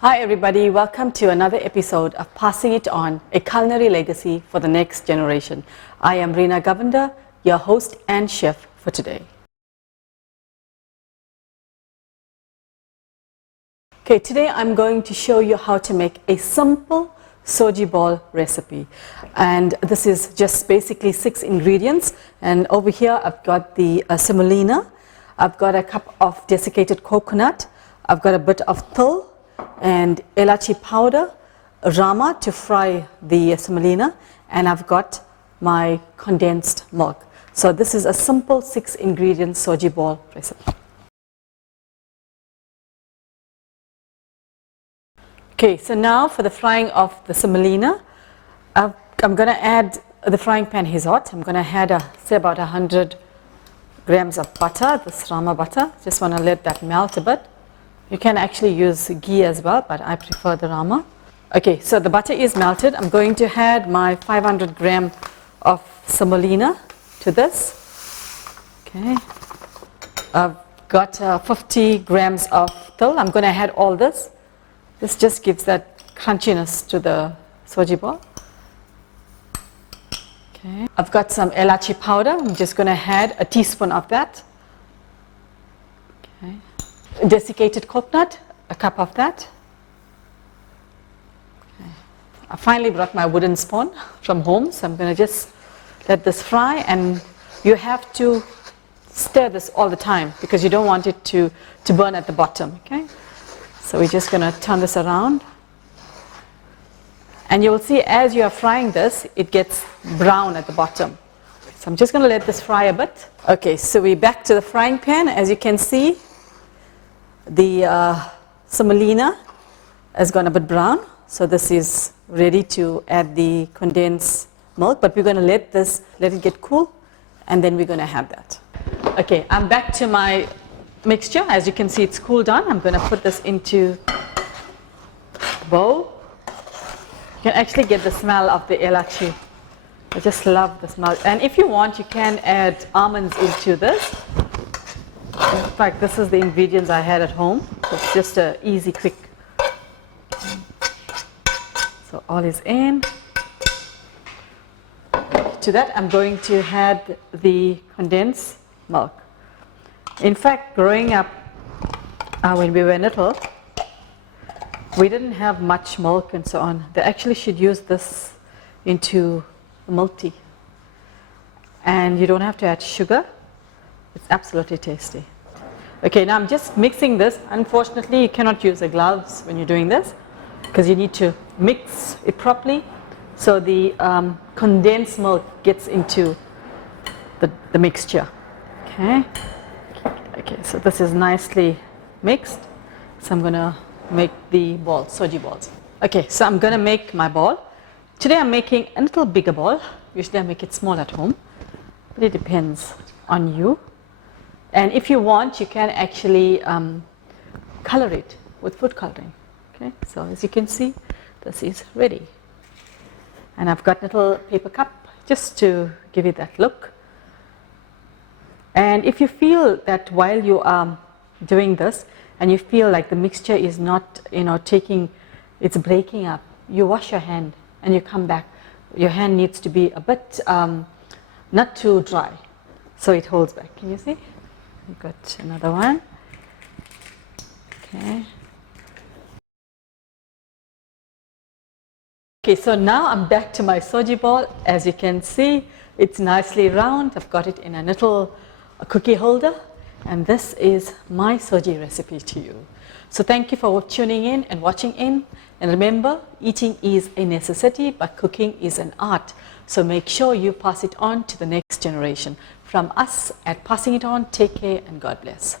Hi everybody, welcome to another episode of Passing It On, a culinary legacy for the next generation. I am Reena Govender, your host and chef for today. Okay, today I'm going to show you how to make a simple Soji ball recipe. And this is just basically 6 ingredients. And over here I've got the semolina, I've got a cup of desiccated coconut, I've got a bit of til, and elachi powder, rama to fry the semolina, and I've got my condensed milk. So this is a simple 6 ingredient Soji ball recipe. Okay, so now for the frying of the semolina, I'm going to add, the frying pan is hot. I'm going to add say about 100 grams of butter, this rama butter. Just want to let that melt a bit. You can actually use ghee as well, but I prefer the rama. Okay, so the butter is melted. I'm going to add my 500 gram of semolina to this. Okay, I've got 50 grams of til. I'm going to add all this. This just gives that crunchiness to the Soji ball. Okay, I've got some elachi powder. I'm just going to add a teaspoon of that. Okay. Desiccated coconut, a cup of that. Okay. I finally brought my wooden spoon from home, so I'm going to just let this fry, and you have to stir this all the time because you don't want it to burn at the bottom. Okay, so we're just going to turn this around, and you will see as you are frying this, it gets brown at the bottom. So I'm just going to let this fry a bit. Okay, so we're back to the frying pan. As you can see, the semolina has gone a bit brown, so this is ready to add the condensed milk, but we're going to let it get cool, and then we're going to have that. Okay, I'm back to my mixture. As you can see, it's cooled down. I'm going to put this into a bowl. You can actually get the smell of the elachi. I just love the smell, and if you want, you can add almonds into this. In fact, this is the ingredients I had at home. So it's just an easy, quick. So all is in. To that, I'm going to add the condensed milk. In fact, growing up, when we were little, we didn't have much milk and so on. They actually should use this into milk tea. And you don't have to add sugar. It's absolutely tasty. Okay, now I'm just mixing this. Unfortunately, you cannot use the gloves when you're doing this because you need to mix it properly so the condensed milk gets into the mixture. Okay. Okay, so this is nicely mixed. So I'm going to make the balls, Soji balls. Okay, so I'm going to make my ball. Today I'm making a little bigger ball. Usually I make it small at home, but it depends on you. And if you want, you can actually color it with food coloring. Okay, so as you can see, this is ready. And I've got a little paper cup just to give it that look. And if you feel that while you are doing this and you feel like the mixture is not, it's breaking up, you wash your hand and you come back. Your hand needs to be a bit, not too dry, so it holds back. Can you see? We've got another one. Okay. Okay, so now I'm back to my Soji ball. As you can see, it's nicely round. I've got it in a little cookie holder, and this is my Soji recipe to you. So thank you for tuning in and watching in. And remember, eating is a necessity, but cooking is an art. So make sure you pass it on to the next generation. From us at Passing It On, take care and God bless.